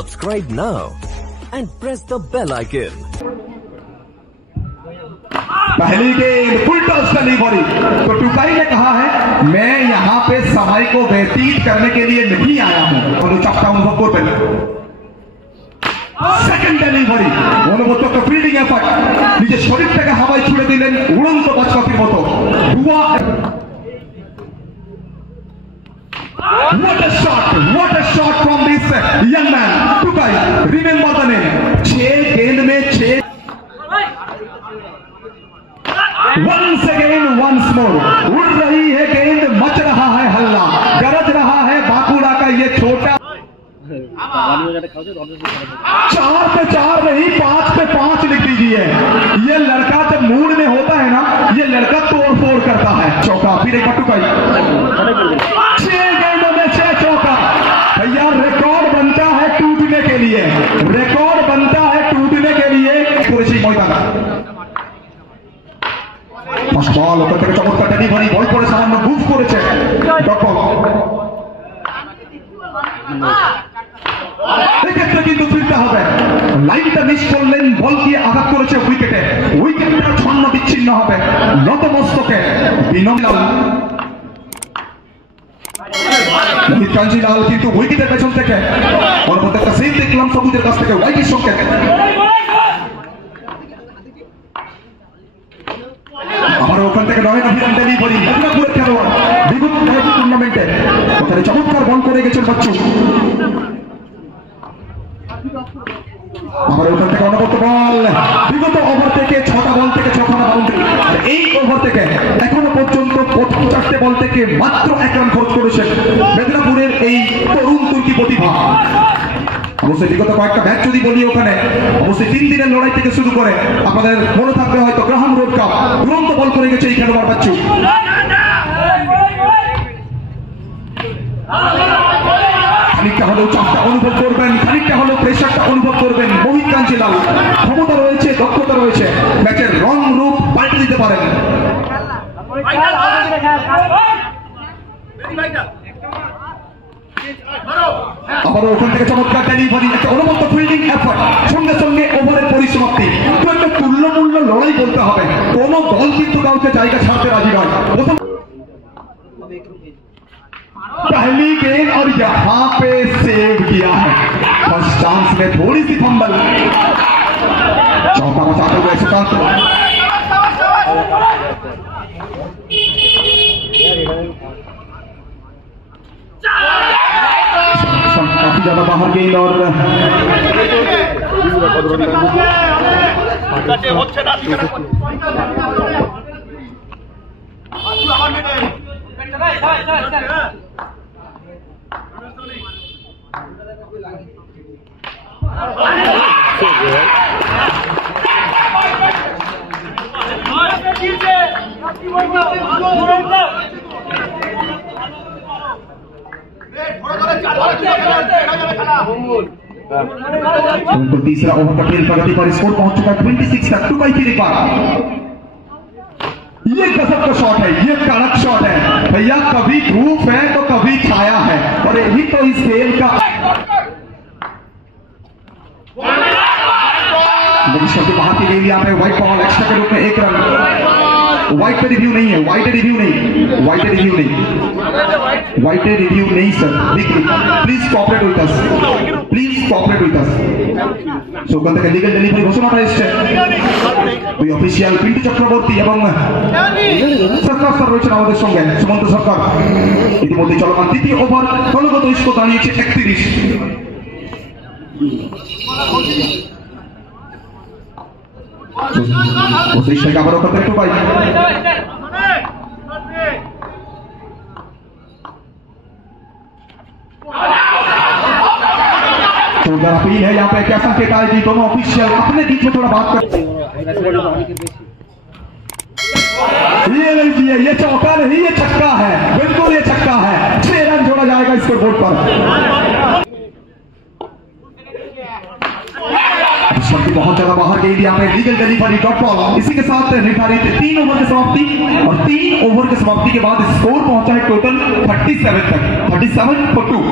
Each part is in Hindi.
Subscribe now and press the bell icon. पहली गेंद फुल टॉस डिलीवरी। तो टुकाई ने कहा है मैं यहाँ पे समय को व्यतीत करने के लिए नहीं आया हूँ और चापटा अनुभव करते। सेकंड डिलीवरी অনুভূত ফিল্ডিং এফর্ট নিজের শরীরটাকে হাওয়ায় ছুড়ে দিলেন উড়ন্ত বাজপাখির মতো। What a shot from this young man. टुकाई remember the name. 6 गेंद में 6। Once again, once more, उड़ रही है गेंद, मच रहा है हल्ला, गरज रहा है बांकुड़ा का ये छोटा। 4 पे 4 नहीं, 5 पे 5 लिख दीजिए। ये लड़का जब मूड में होता है ना, ये लड़का तोड़ फोड़ करता है। चौका फिर एक टुकाई, 6 गेंदों में 6 चौका। भैया रिकॉर्ड बनता है टूटने के लिए, रिकॉर्ड बनता है टूटने के लिए। मैदान বল ওখান থেকে চমৎকার ডেলিভারি, বল করে সামান্য মুভ করেছে এক্ষেত্রে কিন্তু ফিরতে হবে। লাইনটা মিস করলেন, বল দিয়ে আঘাত করেছে উইকেটে, উইকেটটা ছন্ন বিচ্ছিন্ন হবে। নতমস্তকে বিনমলাল মোহিত কাঞ্জিলাল কিন্তু উইকেটের পেছন থেকে পরবর্তী একটা সেভ দেখলাম সবুজের কাছ থেকে ওয়াইডের সংকেত। আমার ওখান থেকে নয় অভিযান ডেলিভারি মেদিনীপুরের খেলোয়াড় বিগত টুর্নামেন্টে ওখানে চমৎকার বল করে গেছেন বাচ্চু। আমার ওখান থেকে অনবদ্য বল, বিগত ওভার থেকে 6টা বল থেকে 6খানা বাউন্ডারি। এই ওভার থেকে এখনো পর্যন্ত 50টা বল থেকে মাত্র 1 রান খরচ করেছেন মেদিনীপুরের এই তরুণ তুর্কি প্রতিভা। অবশ্যই বিগত কয়েকটা ম্যাচ যদি বলি ওখানে অবশ্যই 3 দিনের লড়াই থেকে শুরু করে আপনাদের মনে থাকবে হয়তো গ্রাহাম রোড কাপ, দুরন্ত বল করে গেছে এই খেলোয়াড় বাচ্চু। খানিকটা হলেও চাপটা অনুভব করবেন, খানিকটা হলেও প্রেশারটা অনুভব করবেন। মোহিত কাঞ্জিলাল ক্ষমতা রয়েছে, দক্ষতা রয়েছে, ম্যাচের রং রূপ পাল্টে দিতে পারেন। আবার ওখান থেকে চমৎকার ডেলিভারি, একটা অনুমত ফিল্ডিং এফর্ট, সঙ্গে সঙ্গে ওভারের পরিসমাপ্তি। একটা তুল্যমূল্য লড়াই বলতে হবে, কোন দল কিন্তু কাউকে জায়গা ছাড়তে রাজি নয়। पहली गेंद और यहां पे सेव किया है, फर्स्ट चांस में थोड़ी सी फंबल। चौका बचाते हुए सुशांत काफी ज्यादा बाहर गेंद और तो तीसरा ओवर का खेल प्रगति पर स्कोर पहुंच चुका है 26 तक। टुकाई फिर एक बार, ये गजब का शॉट है, ये कड़क शॉट है भैया। कभी धूप है तो कभी छाया है और यही तो इस खेल का बाहर की गेंद यहाँ पे व्हाइट बॉल एक्स्ट्रा के रूप में 1 रन। व्हाइट पे रिव्यू नहीं है, व्हाइट रिव्यू नहीं, व्हाइट रिव्यू नहीं, व्हाइट रिव्यू नहीं sir. Please cooperate with us, please cooperate with us. So ওখান থেকে লিগ্যাল ডেলিভারি ঘোষণাটা এসছে। দুই অফিসিয়াল পিন্টু চক্রবর্তী এবং সরকার স্যার রয়েছেন আমাদের সঙ্গে, সুমন্ত সরকার। ইতিমধ্যে চলমান দ্বিতীয় ওভার, দলগত স্কোর দাঁড়িয়েছে 31। আবার ওখান থেকে টুকাই, जोरदार अपील है यहाँ पे। क्या संकेत आएगी, दोनों ऑफिशियल अपने बीच में थोड़ा बात कर। ये लीजिए, ये चौका नहीं, ये छक्का है, बिल्कुल ये छक्का है। 6 रन जोड़ा जाएगा स्कोर बोर्ड पर। बल्कि बहुत ज्यादा बाहर गई यहाँ पे लीगल डिलीवरी डॉट बॉल। इसी के साथ निर्धारित 3 ओवर की समाप्ति और 3 ओवर की समाप्ति के बाद स्कोर पहुंचा है टोटल 37 तक, 37 for 2।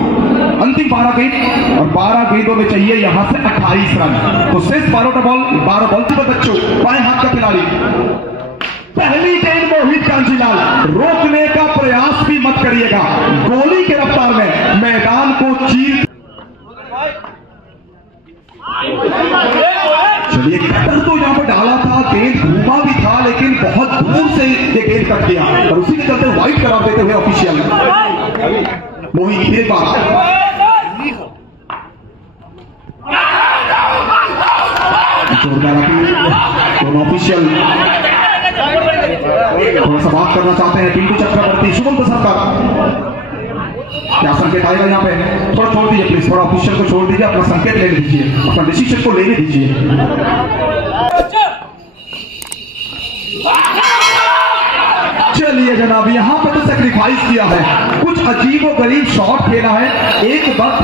अंतिम 12 गेंद और 12 गेंदों में चाहिए यहां से 28 रन। तो सिर्फ 12 बॉल पर बच्चों बाएं हाथ का खिलाड़ी। पहली गेंद मोहित कांजीलाल, रोकने का प्रयास भी मत करिएगा, गोली के रफ्तार में मैदान को चीर। चलिए कटर तो यहां पर डाला था, गेंद घूमा भी था लेकिन बहुत दूर से ये गेंद कट गया और उसी के चलते वाइड करार देते हुए ऑफिशियल मोहित एक बार दोनों ऑफिशियल थोड़ा सा बात करना चाहते हैं। पिंटू चक्रवर्ती, शुभम सरकार, क्या संकेत आएगा यहाँ पे? थोड़ा छोड़ दीजिए प्लीज, थोड़ा ऑफिशियल को छोड़ दीजिए, अपना संकेत लेने दीजिए, अपना डिसीजन को लेने दीजिए। चलिए जनाब, यहाँ पे तो सेक्रीफाइस किया है, कुछ अजीब और गरीब शॉट खेला है, एक वक्त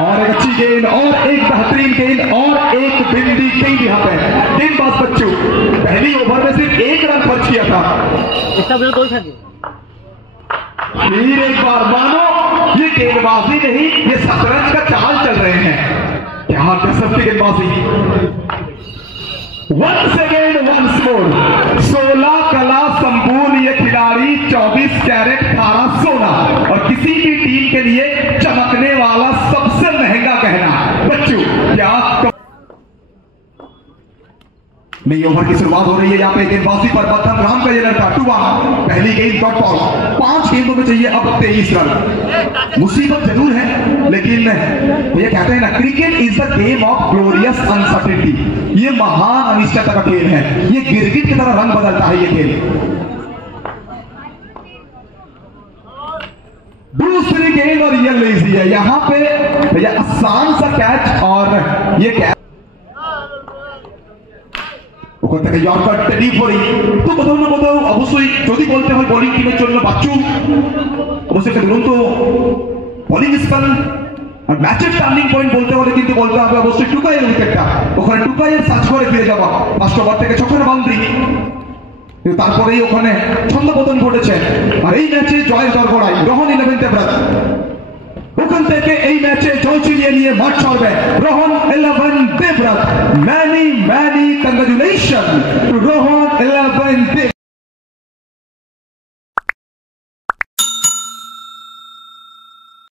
और एक अच्छी गेंद और एक बेहतरीन गेंद और एक बिंदी गेंद यहाँ पे गेंदबाज बच्चू पहली ओवर में सिर्फ 1 रन खर्च किया था। फिर एक बार मानो ये गेंदबाजी नहीं, ये शतरंज का चाल चल रहे हैं। क्या गजब की गेंदबाजी। वंस अगेन वंस मोर, 16 कला संपूर्ण ये खिलाड़ी, 24 कैरेट 18 सोना और किसी भी टीम के लिए चमकने वाला सबसे महंगा गहना। बच्चू क्या नई ओवर की शुरुआत हो रही है यहाँ पे गेंदबाजी पर बद्धम राम का ये लड़का टुआ, पहली गेंद डॉट बॉल, 5 गेंदों में चाहिए अब 23 रन। मुसीबत जरूर है लेकिन ये कहते हैं ना, cricket is the game of glorious uncertainty. ये महान अनिश्चितता का खेल है, ये गिरगिट की तरह रंग बदलता है ये खेल। दूसरी गेंद और ये लेजी है यहाँ पे, ये आसान सा कैच और ये कैच অবশ্যই যদি বলতে হয় বোলিং টিমের জন্য বাচ্চু অবশ্যই একটা দুরন্ত বোলিং স্পেল আর ম্যাচের টার্নিং পয়েন্ট বলতে হলে কিন্তু বলতে হবে অবশ্যই টুকাইয়ের উইকেটটা, ওখানে টুকাইয়ের সার্চ করে ফিরে যাওয়া, 5 ওভার থেকে 6 রান বাউন্ডারি, তারপরেই ওখানে ছন্দপতন ঘটেছে। আর এই ম্যাচে জয়ের দরগড়াই রোহন 11 দেবরাজ, ওখান থেকে এই ম্যাচে জয় ছিনিয়ে নিয়ে মাঠ ছাড়বে রোহন 11 দেবরাজ। Many congratulation